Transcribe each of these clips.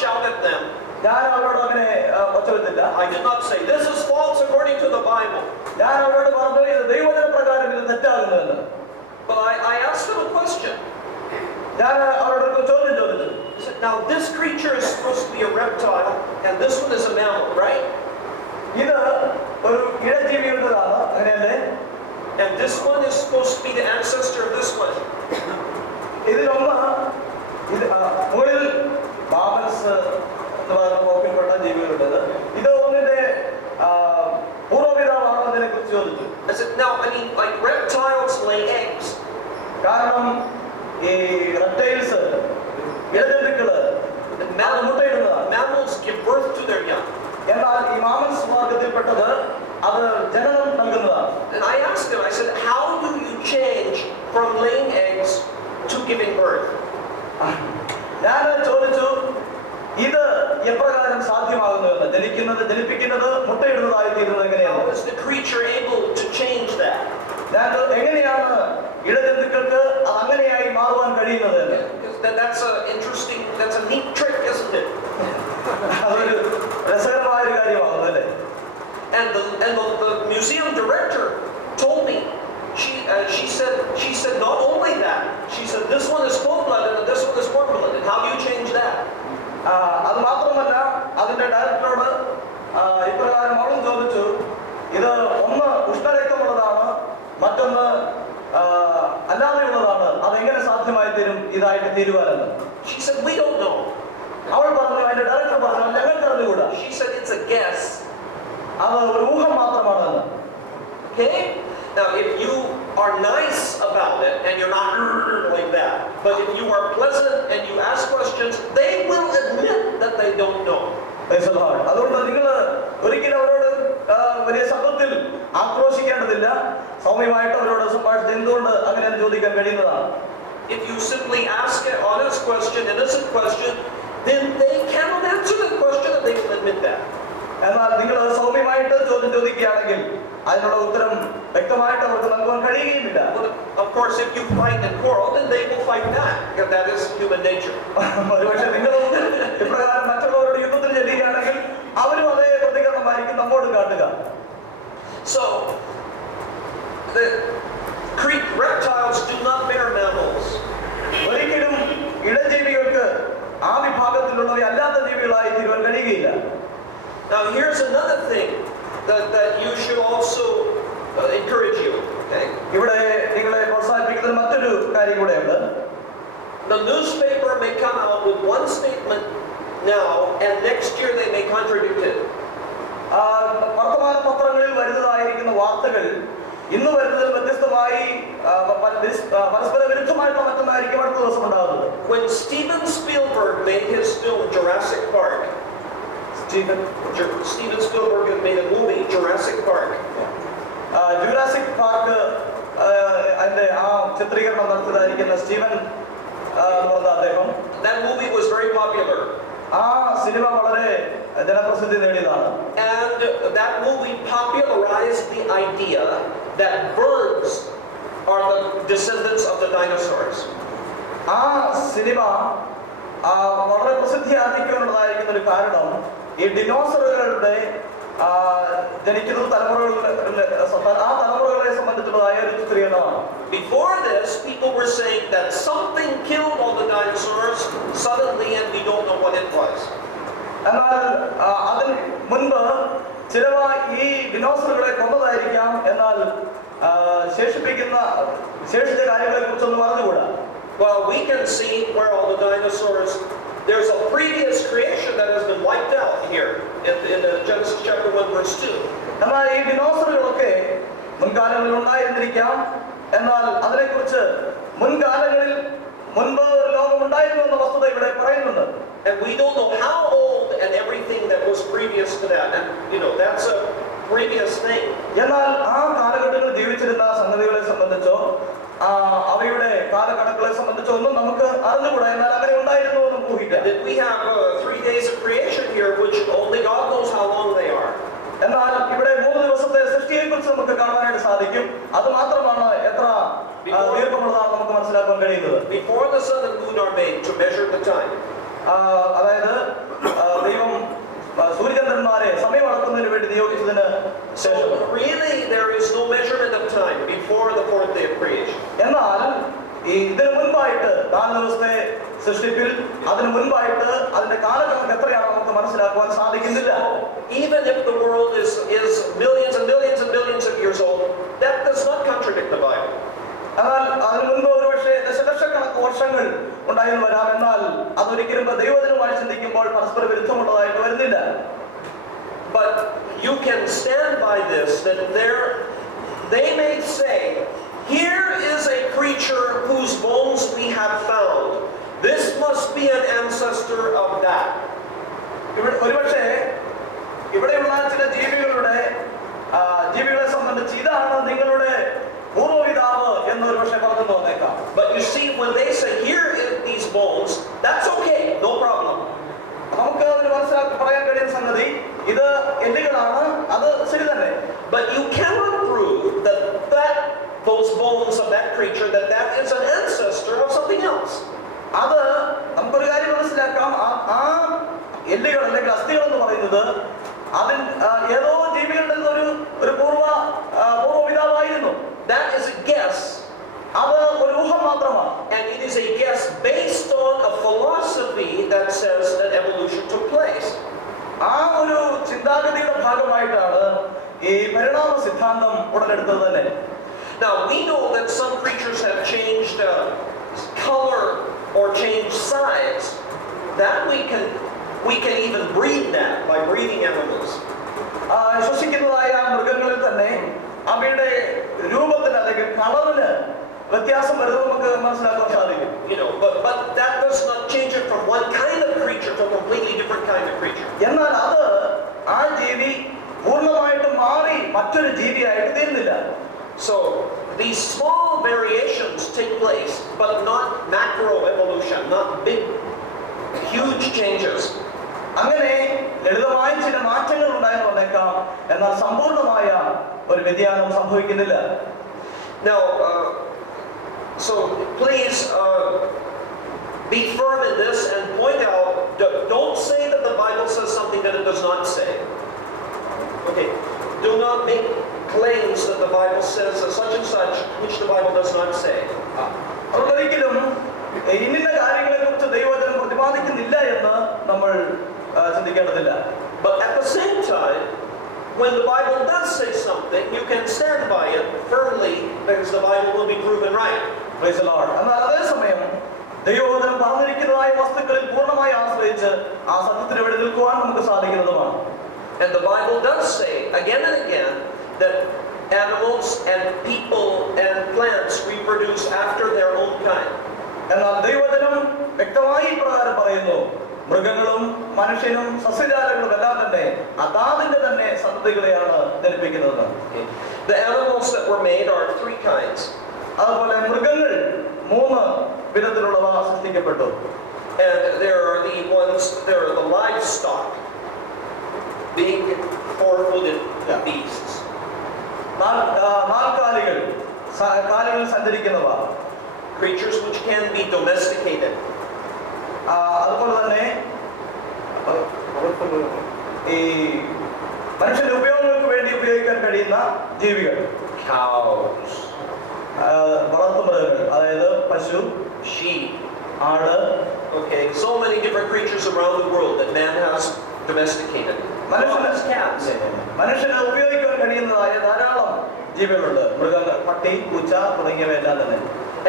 shout at them. ഞാൻ അവരോട് അങ്ങനെ ഒച്ചവെച്ചില്ല. I did not say this is false according to the Bible. ഞാൻ അവരോട് പറഞ്ഞു ഇത് ദൈവവചന പ്രകാരം ഇത് തെറ്റാകുന്നുവെന്ന്. But I asked them a question. ഞാൻ അവരോട് ഒരു ചോദ്യം ചോദിച്ചു. Now this creature is supposed to be a reptile and this one is a mammal, right? ഇത് ഒരു ഇഴജീവിയുടേതാണ്, അങ്ങനെയല്ലേ? And this one is supposed to be the ancestor of this one. ഇതിലൊന്ന് ഇത് മുകളിൽ മാമൽസ് എന്ന് പറയുന്ന വകുപ്പിൽപ്പെട്ട ജീവികളുടേത്. ഇത് ഒന്നിന്റെ പൂർവ്വപിതാവാണോ എന്നതിനെ കുറിച്ച് ചോദിച്ചു. I said, now, I mean, like reptiles lay eggs. കാരണം ഈ reptiles ഇഴജന്തുക്കള് മുട്ടയിടുന്നതാണ്. Mammals give birth to their young. എന്നാൽ ഈ മാമൽസ് വർഗത്തിൽപ്പെട്ടത് അത് ജനനം നൽകുന്നതാണ്. And I asked him, I said, how do you change from laying eggs to giving birth? ഞാൻ ചോദിച്ചു ഇത് എപ്രകാരം സാധ്യമാകുന്നുവെന്ന്. ജനിപ്പിക്കുന്നത് മുട്ടയിടുന്നതായി തീരുന്നത് എങ്ങനെയാണ്? How is the creature able to change that? ഞാൻ എങ്ങനെയാണ് ഇഴജന്തുക്കൾക്ക് അങ്ങനെയായി മാറുവാൻ കഴിയുന്നത്? That's a interesting, that's a neat trick, isn't it? അതൊരു രസകരമായ ഒരു കാര്യമാകുന്നു അല്ലേ? And the museum director told me, she said not only that, she said this one is cold-blooded and this one is warm-blooded. How do you change that? അത് മാത്രമല്ല, അതിന്റെ ഡയറക്ടറോട് ഇപ്രകാരം അവളും ചോദിച്ചു, ഇത് ഒന്ന് ഉഷ്ണരക്തമുള്ളതാണ്, മറ്റൊന്ന് അല്ലാതെയുള്ളതാണ്, അതെങ്ങനെ സാധ്യമായി തീരും ഇതായിട്ട് തീരുവാനെന്ന്? She said we don't know. അവൾ പറഞ്ഞു, അതിന്റെ ഡയറക്ടർ പറഞ്ഞു, ഞങ്ങൾക്ക് അറിഞ്ഞുകൂടാ. She said it's a guess. അത് ഒരു ഊഹം മാത്രമാണെന്ന്. Okay? Now if you are nice about it and you're not like that, but if you are pleasant and you ask questions, they will admit that they don't know. അതുകൊണ്ട് നിങ്ങൾ ഒരിക്കലും അവരോട് വലിയ ശബ്ദത്തിൽ ആക്രോശിക്കേണ്ടതില്ല. സൗമ്യമായിട്ട് അവരോട് സംഭാഷിച്ച് എന്തുകൊണ്ട് അങ്ങനെ ചോദിക്കാൻ കഴിയുന്നതാണ്. If you simply ask an honest question, innocent question, then they cannot answer that question and they will admit that. എന്നാൽ നിങ്ങൾ സൗമ്യമായിട്ട് ചോദ്യം ചോദിക്കുകയാണെങ്കിൽ അതിനുള്ള ഉത്തരം വ്യക്തമായിട്ട് അവർക്ക് നൽകുവാൻ കഴിയുകയുമില്ല. Of course, if you fight and quarrel, then they will fight back, because that is human nature. ഒരുപക്ഷെ നിങ്ങൾ ഇപ്രകാരം മറ്റുള്ളവരോട് യുദ്ധത്തിൽ ചെല്ലുകയാണെങ്കിൽ അവരും അതേ പ്രതികരണമായിരിക്കും നമ്മോട് കാട്ടുക. So, the reptiles do not bear mammals. ഒരിക്കലും ഇഴജീവികൾക്ക് ആ വിഭാഗത്തിലുള്ളവ അല്ലാത്ത ജീവികളായി തീരുവാൻ കഴിയുകയില്ല. Now here's another thing that you should also encourage you. Okay? ഇവിടെ നിങ്ങളെ പ്രോത്സാഹിപ്പിക്കുന്ന മറ്റൊരു കാര്യം കൂടെയുണ്ട്. The newspaper may come out with one statement now and next year they may contradict it. വർത്തമാന പത്രങ്ങളിൽ വരുന്നതായിരിക്കുന്ന വാർത്തകൾ ഇന്ന് വരുന്നതിൽ വ്യത്യസ്തമായി പരസ്പര വിരുദ്ധമായിട്ടുള്ള മറ്റൊന്നായിരിക്കും അടുത്ത ദിവസം ഉണ്ടാകുന്നത്. When Steven Spielberg made his film Jurassic Park, Steven Spielberg made a movie, Jurassic Park. Jurassic Park അതിന്റെ ആ ചിത്രീകരണം നടത്തിയതായിരിക്കുന്ന സ്റ്റീവൻ അദ്ദേഹം. That movie was very popular. ആ സിനിമ വളരെ ജനപ്രസിദ്ധി നേടിയതാണ്. And that movie popularized the idea that birds are the descendants of the dinosaurs. ആ cinema വളരെ പ്രസിദ്ധി ആർജിക്കാനുള്ളതായിരിക്കുന്ന ഒരു കാരണം ഈ ഡിനോസറുകളുടെ ജനിക്കുന്ന തലമുറകളെ സംബന്ധിച്ചുള്ളതായ ഒരു ചിത്രീകരണമാണ്. Before this, people were saying that something killed all the dinosaurs suddenly and we don't know what it was. എന്നാൽ അതിന് മുൻപ് ചിലവ ഈ ഡിനോസറുകളെ കൊന്നതായിരിക്കാം, എന്നാൽ ശേഷിച്ച കാര്യങ്ങളെ കുറിച്ചൊന്നും അറിഞ്ഞുകൂടാ. Well, we can see where all the dinosaurs, there's a previous creation that has been wiped out here in Genesis chapter 1 verse 2. എന്നാൽ ഈ ഡിനോസറുകളൊക്കെ മുൻകാലങ്ങളിൽ ഉണ്ടായിരുന്നിരിക്കാം, എന്നാൽ അതിനെക്കുറിച്ച് മുൻകാലങ്ങളിൽ മുൻപ് ഒരു ലോകം ഉണ്ടായിരുന്നു എന്ന വസ്തുത ഇവിടെ പറയുന്നുണ്ട്. And we don't know how old and everything that was previous to that, and that's a previous thing. എന്നാൽ ആ കാലഘട്ടങ്ങളിൽ ജീവിച്ചിരുന്ന സംഗതികളെ സംബന്ധിച്ചോ അവയുടെ കാലഘട്ടങ്ങളെ സംബന്ധിച്ചോ ഒന്നും നമുക്ക് അറിഞ്ഞുകൂടാ. എന്നാൽ അങ്ങനെ ഉണ്ടായിരുന്നു എന്നും ഊഹിക്കാം. We have 3 days of creation here, which only God knows how long they are. എന്നാൽ ഇവിടെ 3 ദിവസത്തെ സൃഷ്ടിയെ കുറിച്ച് നമുക്ക് കാണാനായിട്ട് സാധിക്കും. അത് മാത്രമാണ് എത്ര ദീർഘമുള്ളതാണ് നമുക്ക് മനസ്സിലാക്കാൻ കഴിയുന്നത്. Before the sun and moon are made to measure the time. അതായത് ദൈവം സൂര്യചന്ദ്രന്മാരെ സമയം അളക്കുന്നതിന് വേണ്ടി നിയോഗിച്ചതിന് ശേഷം. So really there is no measurement of time before the fourth day of creation. എന്നാൽ ഇതിനു മുൻപായിട്ട് 4 ദിവസത്തെ സൃഷ്ടിപ്പിൽ അതിനു മുൻപായിട്ട് അതിന്റെ കാലകണക്ക് എത്രയാണ് നമുക്ക് മനസ്സിലാക്കുവാൻ സാധിക്കുന്നില്ല. Even if the world is millions and millions and millions of years old, that does not contradict the Bible. എന്നാൽ അതിനു മുൻപ് ഒരുപക്ഷെ ദശലക്ഷക്കണക്ക് വർഷങ്ങൾ ഉണ്ടായെന്ന് വരാം. എന്നാൽ അതൊരിക്കലും ദൈവജനവുമായി ചിന്തിക്കുമ്പോൾ പരസ്പര വിരുദ്ധമുള്ളതായിട്ട് വരുന്നില്ല. But you can stand by this, that they may say, here is a creature whose bones we have found. This must be an ancestor of that. ഒരുപക്ഷെ ഇവിടെയുള്ള ചില ജീവികളെ സംബന്ധിച്ച് ഇതാണ് നിങ്ങളുടെ പൂർവ്വപിതാവ് എന്ന് ഒരുപക്ഷെ പറഞ്ഞു തോന്നേക്കാം. But you see, when they say here is these bones, that's okay, no problem. നമുക്ക് അതിന് മനസ്സിലാക്കി പറയാൻ കഴിയുന്ന സംഗതി ഇത് എല്ലുകളാണ്, അത് ശരി തന്നെ. But you cannot prove that those bones of that creature that is an ancestor of something else. അത് നമുക്കൊരു കാര്യം മനസ്സിലാക്കാം, ആ എല്ലുകൾ അല്ലെങ്കിൽ അസ്ഥികൾ എന്ന് പറയുന്നത് അതിൽ ഏതോ ജീവികളുടെ ഒരു പൂർവ്വപിതാവായിരുന്നു. That is a guess. അത് ഒരു ഊഹം മാത്രമാണ്. And it is a guess based on a philosophy that says that evolution took place. ആ ഒരു ചിന്താഗതിയുടെ ഭാഗമായിട്ടാണ് ഈ പരിണാമ സിദ്ധാന്തം ഉടലെടുത്തത് തന്നെ. Now we know that some creatures have changed color or changed size. That we can even breed that by breeding animals. ശ്വസിക്കുന്നതായ മൃഗങ്ങളിൽ തന്നെ അവയുടെ രൂപത്തിന് അല്ലെങ്കിൽ കളറിന് വ്യത്യാസം വരുന്നത് നമുക്ക് മനസ്സിലാക്കാൻ സാധിക്കും. But that does not change it from one kind of creature to a completely different kind of creature. എന്നാൽ അത് ആ ജീവി പൂർണ്ണമായിട്ടും മാറി മറ്റൊരു ജീവിയായിട്ട് തീരുന്നില്ല. So these small variations take place, but not macro evolution, not big, huge changes. അങ്ങനെ ലളിതമായ ചില മാറ്റങ്ങൾ ഉണ്ടായെന്ന് വന്നേക്കാം, എന്നാൽ സമ്പൂർണമായ ഒരു വ്യതിയാനം സംഭവിക്കുന്നില്ല. Now, so please be firm in this and point out. Don't say that the Bible says something that it does not say. Okay. Do not make claims that the Bible says such and such, which the Bible does not say. ഒരിക്കലും ഇന്ന കാര്യങ്ങളെ കുറിച്ച് ദൈവവചനം പ്രതിപാദിക്കുന്നില്ല എന്ന് നമ്മൾ ചിന്തിക്കേണ്ടതില്ല. But at the same time, when the Bible does say something, you can stand by it firmly because the Bible will be proven right. Praise the Lord. എന്നാൽ അതേസമയം ദൈവവചനം പറഞ്ഞിരിക്കുന്നതായ വസ്തുക്കളിൽ പൂർണ്ണമായി ആശ്രയിച്ച് ആ സത്യത്തിന് വേണ്ടി നിൽക്കുവാൻ നമുക്ക് സാധിക്കുന്നതുമാണ്. And the Bible does say again and again that animals and people and plants reproduce after their own kind. എന്നാൽ ദൈവവചനം വ്യക്തമായി ഇപ്രകാരം പറയുന്നു, മൃഗങ്ങളും മനുഷ്യനും സസ്യജാലങ്ങളും എല്ലാം തന്നെ അതാതിന്റെ തന്നെ സന്തതികളെയാണ് ജനിപ്പിക്കുന്നത്. The animals that were made are 3 kinds. അതുപോലെ മൃഗങ്ങൾ 3 വിധത്തിലുള്ളവ സൃഷ്ടിക്കപ്പെട്ടു. And there are the livestock, big 4-footed beasts. നാൽക്കാലികൾ, കാലുകളിൽ സഞ്ചരിക്കുന്നവ, creatures which can be domesticated. അതുപോലെ തന്നെ ഈ മനുഷ്യന്റെ ഉപയോഗങ്ങൾക്ക് വേണ്ടി ഉപയോഗിക്കാൻ കഴിയുന്ന ജീവികൾ, Cows, വളർത്തുമൃഗങ്ങൾ, അതായത് പശു, sheep, ആട്. Okay, so many different creatures around the world that man has domesticated. മനുഷ്യന് ഉപയോഗിക്കാൻ കഴിയുന്നതായ ധാരാളം ജീവികളുണ്ട്. മൃഗങ്ങൾ, പട്ടി, പൂച്ച തുടങ്ങിയവയെല്ലാം തന്നെ.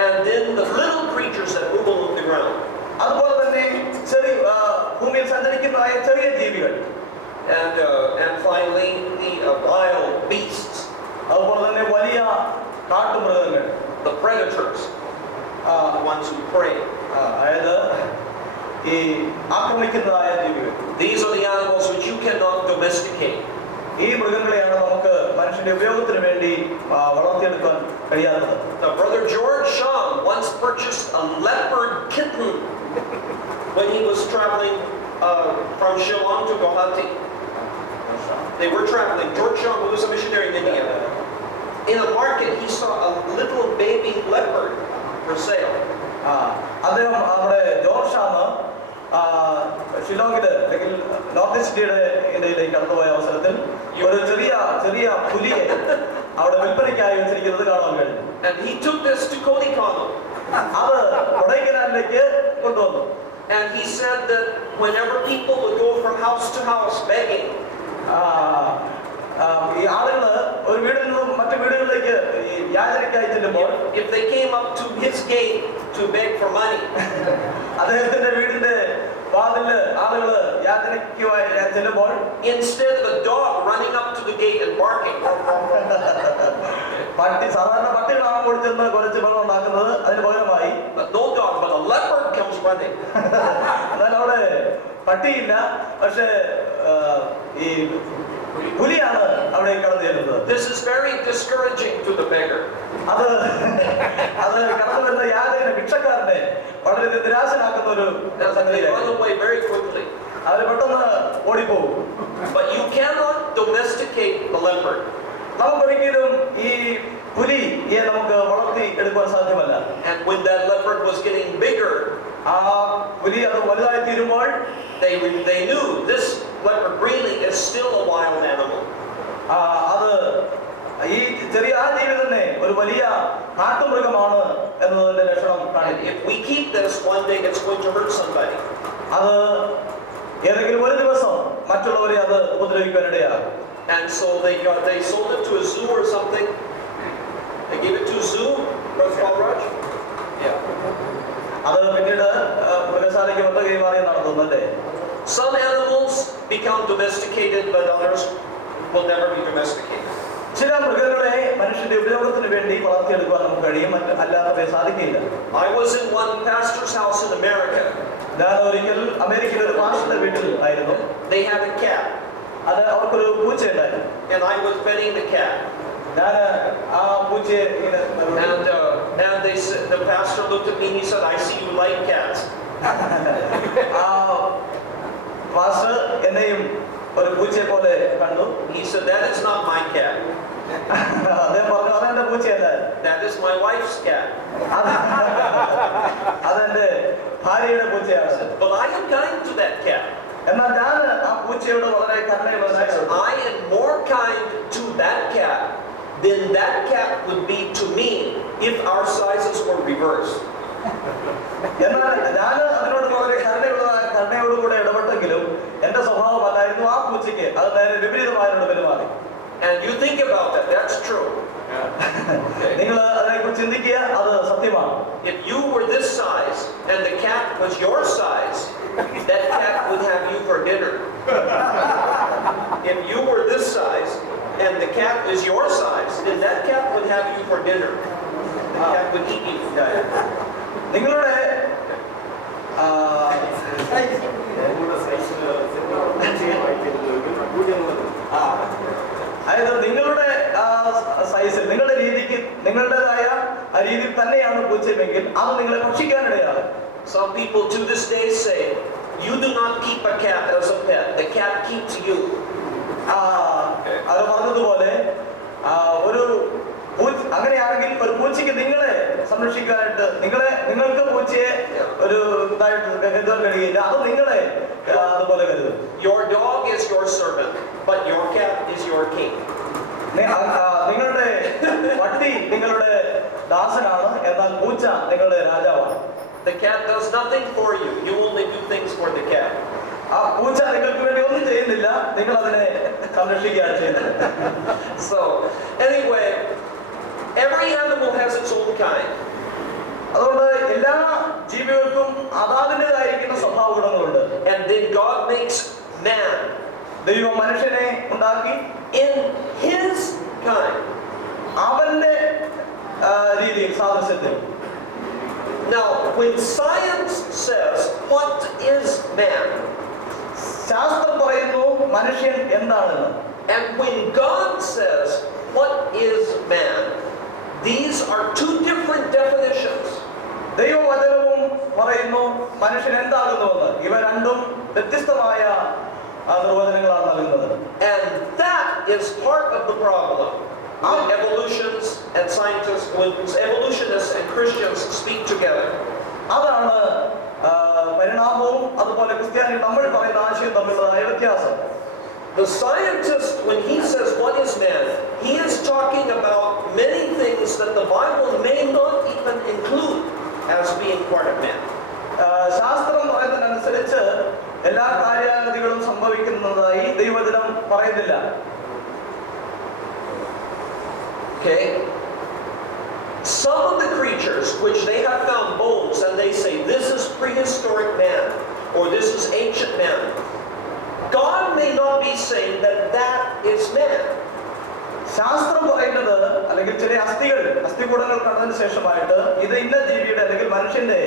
And then the little creatures that move along the ground. അതുപോലെ തന്നെ ഭൂമിയിൽ സഞ്ചരിക്കുന്നതായ ചെറിയ ജീവികൾ. And finally the wild beasts. അതുപോലെ തന്നെ വലിയ കാട്ടുമൃഗങ്ങൾ, the predators, the ones who prey. അതായത് ഈ ആക്രമിക്കുന്നതായ ജീവികൾ. These are the animals which you cannot domesticate. ഈ മൃഗങ്ങളെയാണ് നമുക്ക് മനുഷ്യന്റെ ഉപയോഗത്തിന് വേണ്ടി വളർത്തിയെടുക്കാൻ കഴിയാത്തത്. Now, Brother George Shaw once purchased a leopard kitten when he was traveling from Shillong to Guwahati. They were traveling. George Shaw, who was a missionary in India, in a market he saw a little baby leopard for sale. അദ്ദേഹം അവിടെ George ഷാമ് ഷിലോങ്ങില് അല്ലെങ്കിൽ north ഈസ്റ്റിയുടെ ഇന്ത്യയിലേക്ക് കടന്നുപോയ അവസരത്തിൽ ഒരു ചെറിയ ചെറിയ പുലിയെ അവിടെ വിൽപ്പനയ്ക്കായി വെച്ചിരിക്കുന്നത് കാണാൻ കഴിഞ്ഞു. And he took this to Kodikano. അത് കൊടൈക്കനാലിലേക്ക് കൊണ്ടുവന്നു. And he said that whenever people would go from house to house begging, ഈ ആളുകള് ഒരു വീടിൽ നിന്നും മറ്റു വീടുകളിലേക്ക് ഈ യാചനയ്ക്കായി ചെല്ലുമ്പോൾ, if they came up to his gate to beg for money, അദ്ദേഹത്തിന്റെ വീടിന്റെ വാതില് ആളുകള് യാചനയ്ക്കുമായി ചെല്ലുമ്പോൾ, instead of a dog running up to the gate and barking, സാധാരണ പട്ടികളാണ് കൂടി ചെന്ന് കുറച്ച് വെള്ളം ഉണ്ടാക്കുന്നത്, അതിന് പകരമായി no dog but a leopard comes running. എന്നാൽ അവിടെ പട്ടിയില്ല, പക്ഷേ ഈ പുലിയാണ് അവിടെ കടന്നു ചെല്ലുന്നത്. This is very discouraging to the beggar. അത് കടന്നു വരുന്ന യാചകനെ, ഭിക്ഷക്കാരനെ വളരെ നിരാശനാക്കുന്ന ഒരു സംഗതിയാണ്. Run away very quickly. അവര് പെട്ടെന്ന് ഓടിപ്പോകും. But you cannot domesticate the leopard. നമുക്കൊരിക്കലും ഈ പുലിയെ നമുക്ക് വളർത്തി എടുക്കുവാൻ സാധ്യമല്ല. And when that leopard was getting bigger, ആ പുലി അത് വലുതായി തീരുമ്പോൾ they knew this leopard really is still a wild animal. അത് ഈ ചെറിയ ആ ജീവി തന്നെ ഒരു വലിയ കാട്ടുമൃഗമാണ് എന്നതിന്റെ ലക്ഷണം And കാണിക്കും. if we keep this, one day it's going to hurt somebody. അത് ഏതെങ്കിലും ഒരു ദിവസം മറ്റുള്ളവരെ അത് ഉപദ്രവിക്കാനിടയാകും. And so they sold it to a zoo or something. They gave it to a zoo, Brother Balraj? Yeah. അത് പിന്നീട് മൃഗശാലയ്ക്ക് മൊത്തം കൈമാറി നടത്തുന്നല്ലേ. Some animals become domesticated, but others will never be domesticated. ചില മൃഗങ്ങളെ മനുഷ്യന്റെ ഉപയോഗത്തിന് വേണ്ടി വളർത്തിയെടുക്കാൻ നമുക്ക് കഴിയും, അല്ലാതെ സാധിക്കില്ല. I was in one pastor's house in America. ഞാൻ ഒരിക്കൽ അമേരിക്കയിലെ ഒരു പാസ്റ്ററുടെ വീട്ടിൽ ആയിരുന്നു. They had a cat. അത് അവർക്കൊരു പൂച്ച ഉണ്ടായിരുന്നു. And I was petting the cat. ഞാൻ ആ പൂച്ചയെ and they said, the pastor looked at me and he said, I see you like cats. Pastor എന്നെയും ഒരു പൂച്ചയെ പോലെ കണ്ടു. He said, that is not my cat. അദ്ദേഹം പറഞ്ഞു, അതെന്റെ പൂച്ചയല്ല, that is my wife's cat. അതെന്റെ ഭാര്യയുടെ പൂച്ചയാണ്. But I am kind to that cat. എന്നാൽ ഞാൻ ആ പൂച്ചയോട് വളരെ കരുണയുള്ളവനായിരുന്നു. I am more kind to that cat than that cat would be to me if our sizes were reversed. എന്നാൽ ഞാൻ അതിനോട് വളരെ കരുണയോടുകൂടെ ഇടപെട്ടെങ്കിലും എന്റെ സ്വഭാവം അല്ലായിരുന്നു ആ പൂച്ചയ്ക്ക്, അത് നേരെ വിപരീതമായതിനോട് പെരുമാറി. And you think about that, that's true. നിങ്ങൾ അതിനെക്കുറിച്ച് ചിന്തിക്കുക, അത് സത്യമാണ്. If you were this size and the cat was your size, that cat would have you for dinner. If you were this size and the cat is your size, then that cat would have you for dinner. The cat would eat you. നിങ്ങളുടെ അതായത് നിങ്ങളുടെ സൈസിൽ, നിങ്ങളുടെ രീതിക്ക്, നിങ്ങളുടേതായ ആ രീതിയിൽ തന്നെയാണ് പൂച്ചയെങ്കിൽ അത് നിങ്ങളെ ഭക്ഷിക്കാനിടയാണ്. Some people to this day say, you do not keep a cat as a pet, the cat keeps you. അത് പറഞ്ഞതുപോലെ ഒരു അങ്ങനെയാണെങ്കിൽ ഒരു പൂച്ചയ്ക്ക് നിങ്ങളെ സംരക്ഷിക്കാനായിട്ട് നിങ്ങൾക്ക് പൂച്ചയെ ഒരു ഇതായിട്ട് കരുതാൻ കഴിയില്ല, അത് നിങ്ങളെ അതുപോലെ കരുതും. Your dog is your servant, but your cat is your king. നിങ്ങളുടെ പട്ടി നിങ്ങളുടെ ദാസനാണ്, എന്നാൽ പൂച്ച നിങ്ങളുടെ രാജാവാണ്. The cat does nothing for you, you only do things for the cat. ആ പൂച്ച നിങ്ങൾക്ക് വേണ്ടി ഒന്നും ചെയ്യുന്നില്ല, നിങ്ങൾ അതിനെ സംരക്ഷിക്കുകയാണ് ചെയ്യുന്നത്. So anyway, every animal has its own kind. അതുകൊണ്ട് എല്ലാ ജീവികൾക്കും അതാതിൻ്റെതായിരിക്കുന്ന സ്വഭാവ ഗുണങ്ങളുണ്ട്. And then God makes man. ദൈവം മനുഷ്യനെ ഉണ്ടാക്കി in his kind. അവന്റെ രീതിയിൽ, സാദൃശ്യത്തിൽ. Now, when science says, what is man? ശാസ്ത്രം പറയുന്നു മനുഷ്യൻ എന്താണെന്ന്. And when God says, what is man? These are two different definitions. ദൈവവചനവും പറയുന്നു മനുഷ്യൻ എന്താകുന്നുവെന്ന്. ഇവ രണ്ടും വ്യത്യസ്തമായ നിർവചനങ്ങളാണ് നൽകുന്നത്. And that is part of the problem. When evolutionists and Christians speak together. അതാണ് പരിണാമവും അതുപോലെ ക്രിസ്ത്യാനി നമ്മൾ പറയുന്ന ആശയം തമ്മിലുള്ളതായ വ്യത്യാസം. The scientist, when he says what is man, he is talking about many things that the Bible may not even include as being part of man. ശാസ്ത്രം പറയുന്നതിനനുസരിച്ച് എല്ലാ കാര്യാഗതികളും സംഭവിക്കുന്നതായി ദൈവവചനം പറയുന്നില്ല. Okay? Some of the creatures which they have found bones and they say this is prehistoric man or this is ancient man, God may not be saying that that is man. ശാസ്ത്രം പറയുന്നത് അല്ലെങ്കിൽ ചില അസ്ഥികൂടങ്ങൾ കണ്ടതിന് ശേഷമായിട്ട് ഇത് ഇന്ന ജീവിയുടെ അല്ലെങ്കിൽ മനുഷ്യന്റെ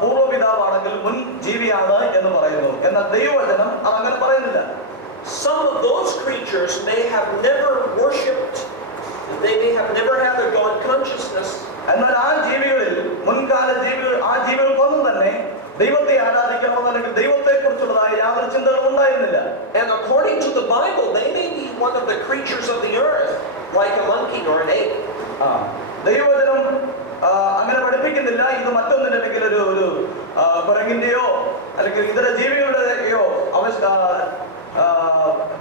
പൂർവ്വപിതാവാണെങ്കിൽ മുൻ ജീവിയാണ് എന്ന് പറയുന്നു. എന്നാൽ ദൈവവചനം അതങ്ങനെ പറയുന്നില്ല. Some of those creatures may have never worshipped, they may have never had a God consciousness. എന്നാൽ ആ ജീവികളിൽ മുൻകാല ജീവികൾക്കൊന്നും തന്നെ ദൈവത്തെ ആരാധിക്കണമെന്ന് അല്ലെങ്കിൽ ദൈവത്തെ കുറിച്ചുള്ളതായ യാതൊരു ചിന്തകളും ഉണ്ടായിരുന്നില്ല. And according to the Bible, they may be one of the creatures of the earth, like a monkey or an ape. ദൈവവചനം അങ്ങനെ പഠിപ്പിക്കുന്നില്ല ഇത് മറ്റൊന്നിന്റെ അല്ലെങ്കിൽ ഒരു കുരങ്ങിന്റെയോ അല്ലെങ്കിൽ ഇതര ജീവികളുടെയോ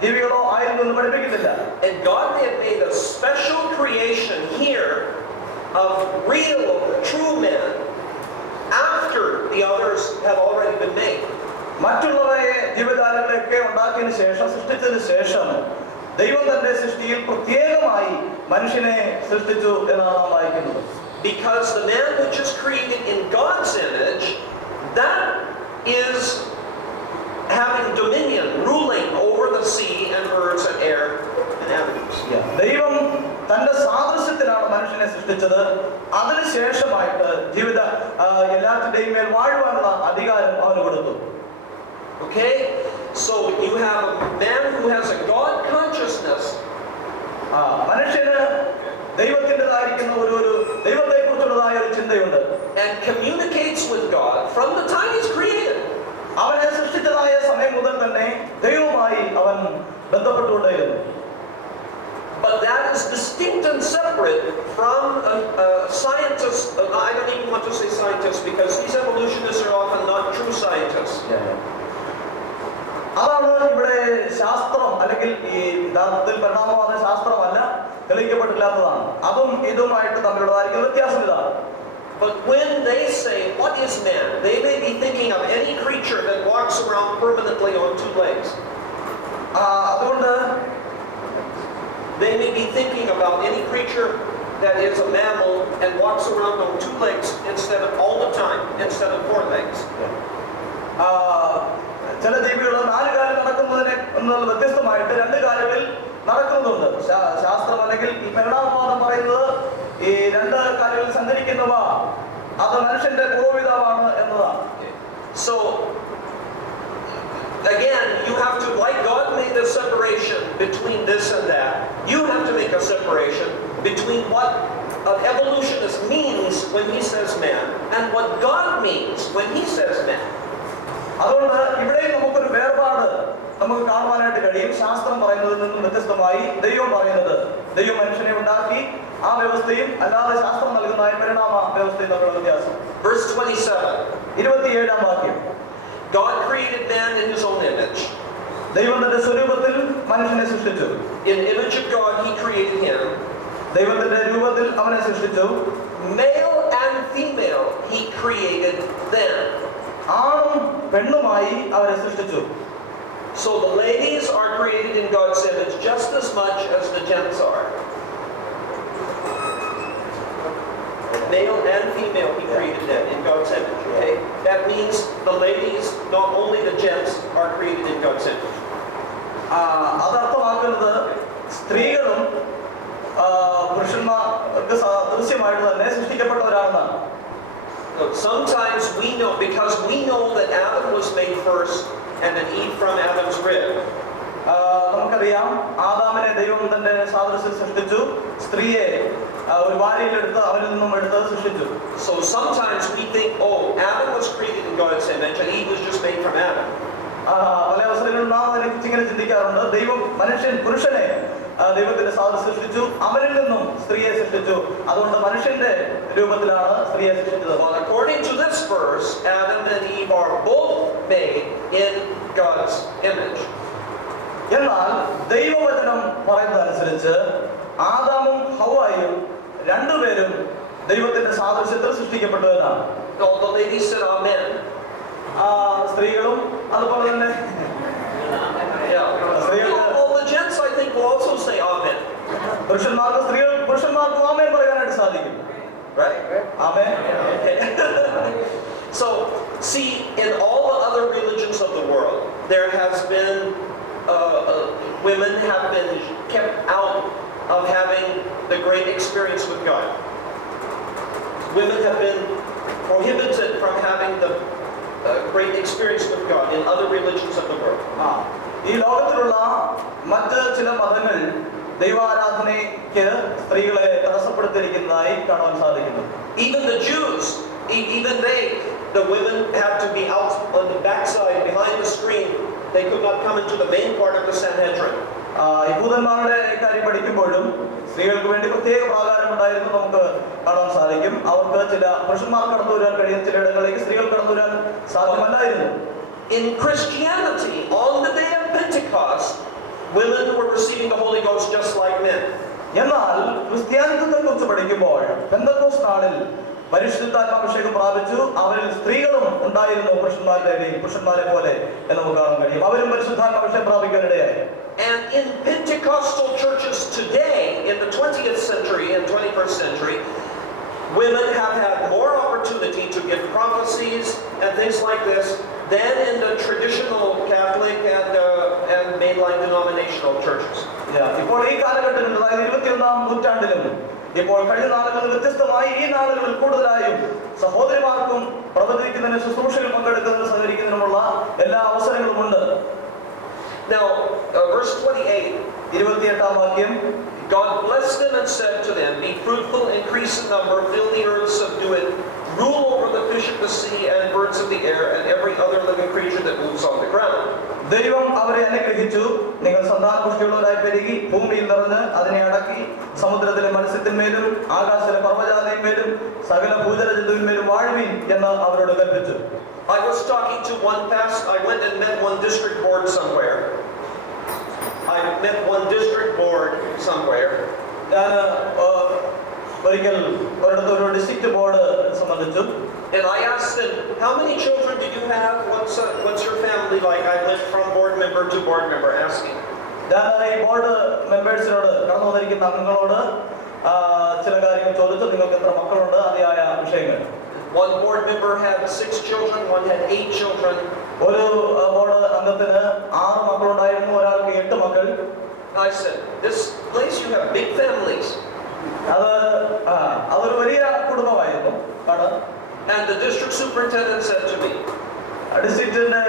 ജീവികളോ ആയിരുന്നു എന്ന് പഠിപ്പിക്കുന്നില്ല. And God may have made a special creation here of real, true men after the others had already been made. മറ്റുള്ളവയെ ജീവജാലങ്ങളെയൊക്കെ ഉണ്ടാക്കിയതിനു ശേഷം സൃഷ്ടിച്ചതിന് ശേഷം ദൈവം തന്റെ സൃഷ്ടിയിൽ പ്രത്യേകമായി മനുഷ്യനെ സൃഷ്ടിച്ചു എന്നാണ് നാം വായിക്കുന്നത്. Because the man which is created in God's image, that is having dominion, ruling over the sea and birds and air and animals. ദൈവം തന്റെ സാദൃശ്യത്തിലാണ് മനുഷ്യനെ സൃഷ്ടിച്ചത്. അതിനുശേഷമായിട്ട് എല്ലാത്തിന്റെയും മേൽ വാഴുവാനുള്ള അധികാരം അവന് കൊടുത്തു. Okay, so you have a man who has a God consciousness. മനുഷ്യന് ദൈവത്തിൻ്റെതായിരിക്കുന്ന ഒരു ദൈവത്തെ കുറിച്ചുള്ളതായ ഒരു ചിന്തയുണ്ട്. And communicates with God from the time he's created. അവനെ സൃഷ്ടിച്ചതായ സമയം മുതൽ തന്നെ ദൈവവുമായി അവൻ ബന്ധപ്പെട്ടുകൊണ്ടേയിരുന്നു. But that is distinct and separate from a scientist. I don't even want to say scientist because these evolutionists are often not true scientists. അതാണ് ഇവിടെ ശാസ്ത്രം അല്ലെങ്കിൽ ഈ യഥാർത്ഥത്തിൽ പരിണാമവാദ ശാസ്ത്രമല്ല, തെളിയിക്കപ്പെട്ടില്ലാത്തതാണ്. അതും ഇതുമായിട്ട് തമ്മിലുള്ളതായിരിക്കുന്ന വ്യത്യാസം ഇതാണ്. But when they say, what is man? They may be thinking of any creature that walks around permanently on two legs. അതുകൊണ്ട് they may be thinking about any creature that is a mammal and walks around on two legs instead of all the time, instead of four legs. ചില ജീവികൾ 4 കാലിൽ നടക്കുന്നതിനെ വ്യത്യസ്തമായിട്ട് 2 കാലുകളിൽ നടക്കുന്നുണ്ട്. ശാസ്ത്രം അല്ലെങ്കിൽ ഈ പരിണാമവാദം പറയുന്നത് ഈ 2 കാലുകളിൽ സഞ്ചരിക്കുന്നവ അത് മനുഷ്യന്റെ പൂർവ്വപിതാവാണ് എന്നതാണ്. So again, you have to, like God made a separation between this and that, you have to make a separation between what an evolutionist means when he says man and what God means when he says man. അതുകൊണ്ട് ഇവിടെയും നമുക്കൊരു വേർപാട് നമുക്ക് കാണുവാനായിട്ട് കഴിയും. ശാസ്ത്രം പറയുന്നതിൽ നിന്നും വ്യത്യസ്തമായി ദൈവം പറയുന്നത്, ദൈവം മനുഷ്യനെ ഉണ്ടാക്കി, ആ വ്യവസ്ഥയും അല്ലാതെ ശാസ്ത്രം നൽകുന്ന പരിണാമ വ്യവസ്ഥയും തമ്മിലുള്ള വ്യത്യാസം. Verse 27. 27-ാം വാക്യം. God created man in his own image. ദൈവം തന്റെ സ്വരൂപത്തിൽ മനുഷ്യനെ സൃഷ്ടിച്ചു. In the image of God he created him. ദൈവത്തിന്റെ രൂപത്തിൽ അവനെ സൃഷ്ടിച്ചു. Male and female he created them. ആണും പെണ്ണുമായി അവരെ സൃഷ്ടിച്ചു. So the ladies are created in God's image just as much as the gents are. Male and female he created them in God's image. Okay? That means the ladies, not only the gents, are created in God's image. അതർത്ഥമാക്കുന്നത് സ്ത്രീകളും പുരുഷന്മാർക്ക് ദൃശ്യമായിട്ട് തന്നെ സൃഷ്ടിക്കപ്പെട്ടവരാണെന്നാണ്. Sometimes we know, because we know that Adam was made first and then Eve from Adam's rib. നമുക്കറിയാം ആദാമിനെ ദൈവം തന്റെ സാദൃശ്യത്തിൽ സൃഷ്ടിച്ചു, സ്ത്രീയെ ഒരു വാരിയിലെടുത്ത് അവരിൽ നിന്നും എടുത്ത് സൃഷ്ടിച്ചു. So sometimes we think, oh, Adam was created in God's image and Eve was just made from Adam. പല അവസരങ്ങളിൽ നാം അതിനെക്കുറിച്ച് ഇങ്ങനെ ചിന്തിക്കാറുണ്ട്. ദൈവം പുരുഷനെ ദൈവത്തിന്റെ സാദൃശ്യം സൃഷ്ടിച്ചു, അവരിൽ നിന്നും സ്ത്രീയെ സൃഷ്ടിച്ചു, അതുകൊണ്ട് മനുഷ്യന്റെ രൂപത്തിലാണ് സ്ത്രീയെ സൃഷ്ടിച്ചത്. Well, according to this verse, Adam and Eve are both made in God's image. എന്നാൽ ദൈവവചനം പറയുന്നതനുസരിച്ച് ആദാമും ഹവ്വായും രണ്ടുപേരും ദൈവത്തിന്റെ സാദൃശ്യത്തിൽ സൃഷ്ടിക്കപ്പെട്ടു എന്നാണ്. All the ladies said amen. സ്ത്രീകളും അതുപോലെ തന്നെ All the gents, I think, will also say amen. പുരുഷന്മാർക്കും ആമേൻ പറയാനായിട്ട് സാധിക്കും. Right? Amen. Okay. So, see, in all the other religions of the world, there has been women have been kept out of having the great experience with God. Women have been prohibited from having the great experience with God in other religions of the world. ഈ ലോകത്തിലുള്ള മറ്റ് ചില മതങ്ങൾ ദൈവാരാധനയ്ക്ക് സ്ത്രീകളെ തടസ്സപ്പെടുത്തിയിരിക്കുന്നതായി കാണാൻ സാധിക്കുന്നു. Even the Jews, even the women have to be out on the backside behind the screen. They could not come into the main part of the Sanhedrin. യഹൂദന്മാരുടെ കാര്യം പഠിക്കുമ്പോഴും സ്ത്രീകൾക്ക് വേണ്ടി പ്രത്യേക പ്രാകാരം ഉണ്ടായിരുന്നു നമുക്ക് കാണാൻ സാധിക്കും. അവർക്ക് ചില പുരുഷന്മാർ കടന്നു വരാൻ കഴിയുന്ന ചിലയിടങ്ങളിലേക്ക് സ്ത്രീകൾ കടന്നു വരാൻ സാധ്യമല്ലായിരുന്നു. In Christianity, on the day of Pentecost, women were receiving the Holy Ghost just like men. എന്നാൽ ക്രിസ്ത്യാനിത്വത്തെ കുറിച്ച് പഠിക്കുമ്പോൾ പെന്തക്കോസ്ത് നാളിൽ പരിശുദ്ധാത്മാഭിഷേകം പ്രാപിച്ചു അവരിൽ സ്ത്രീകളും ഉണ്ടായിരുന്നു പുരുഷന്മാരെ പോലെ എന്ന് നമുക്ക് കാണാൻ കഴിയും. അവരും പരിശുദ്ധാത്മാഭിഷേകം പ്രാപിക്കാനിടയായി. And in Pentecostal churches today, in the 20th century and 21st century, women have had more opportunity to give prophecies and things like this than in the traditional Catholic and mainline denominational churches. ഇപ്പോൾ ഈ കാലഘട്ടത്തിൽ, അതായത് 21ാം നൂറ്റാണ്ടിലും ഇപ്പോൾ കഴിഞ്ഞ നാളുകളിൽ വ്യത്യസ്തമായി ഈ നാളുകളിൽ കൂടുതലായും സഹോദരിമാർക്കും പ്രവചിക്കുന്നതിന്, ശുശ്രൂഷയിൽ പങ്കെടുക്കുന്നതിന്, സഹകരിക്കുന്നതിനുമുള്ള എല്ലാ അവസരങ്ങളുമുണ്ട്. Now, verse 28, 28ാം വാക്യം, God blessed them and said to them, be fruitful, increase in number, fill the earth, subdue it, rule over the fish of the sea and birds of the air and every other living creature that moves on the ground. ദൈവം അവരെ അനുഗ്രഹിച്ചു, നിങ്ങൾ സന്താനപുഷ്ടിയുള്ളവരായി പെരുകി ഭൂമിയിൽ നിറഞ്ഞ് അതിനെ അടക്കി സമുദ്രത്തിലെ മത്സ്യത്തിന്മേലും ആകാശത്തിലെ പർവ്വജാതിന്മേലും സകല ഭൂചരജന്തുവിന്മേലും വാഴുവീൻ എന്ന് അവരോട് കൽപ്പിച്ചു. I was talking to one pastor. I went and met one district board somewhere. ഞാൻ ഒരിക്കൽ ഒരിടത്ത് ഒരു ഡിസ്ട്രിക്ട് ബോർഡ് സംബന്ധിച്ചു. And I asked them, how many children do you have? What's your family like? I went from board member to board member asking. ഞാൻ ഈ board മെമ്പേഴ്സിനോട്, കടന്നു വന്നിരിക്കുന്ന അംഗങ്ങളോട് ചില കാര്യങ്ങൾ ചോദിച്ചു. നിങ്ങൾക്ക് എത്ര മക്കളുണ്ട്? അതിയായ വിഷയങ്ങൾ. One board member had 6 children, one had 8 children. ഒരു ബോർഡ് അംഗത്തിന് 6 മക്കളുണ്ടായിരുന്നു, ഒരാൾക്ക് 8 മക്കൾ. I said, this place you have big families. അതൊരു വലിയ കുടുംബമായിരുന്നു. And the district superintendent said to me, ഡിസ്ട്രിക്റ്റിന്റെ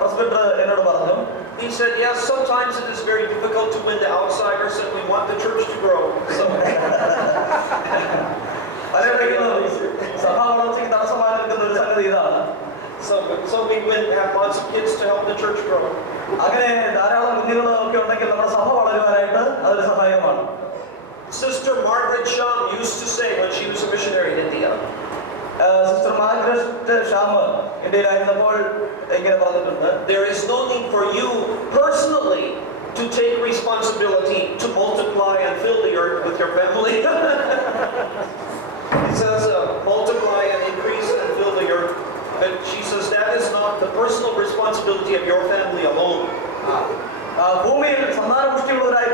പ്രസിഡന്റ് എന്നോട് പറഞ്ഞു, he said, yes, sometimes it is very difficult to win the outsiders and we want the church to grow. സഭാ വളർച്ചയ്ക്ക് തടസ്സമായി നിൽക്കുന്ന ഒരു സംഗതി ഇതാണ്. So we have lots of kids to help the church grow. അങ്ങനെ ധാരാളം കുഞ്ഞുങ്ങൾ ഒക്കെ ഉണ്ടെങ്കിൽ നമ്മുടെ സഭ വളരുവാനായിട്ട് അതൊരു സഹായമാണ്. Sister Margaret Sham used to say when she was a missionary in India. Sister Margaret ഷാം ഇന്ത്യയിലായിരുന്നപ്പോൾ ഇങ്ങനെ പറഞ്ഞിട്ടുണ്ട്, there is no need for you personally to take responsibility to multiply and fill the earth with your family. It says multiply and increase and fill the earth. But she says that is not the personal responsibility of your family alone. ഭൂമിയിൽ സന്താനപുഷ്ടിയുള്ളവരായി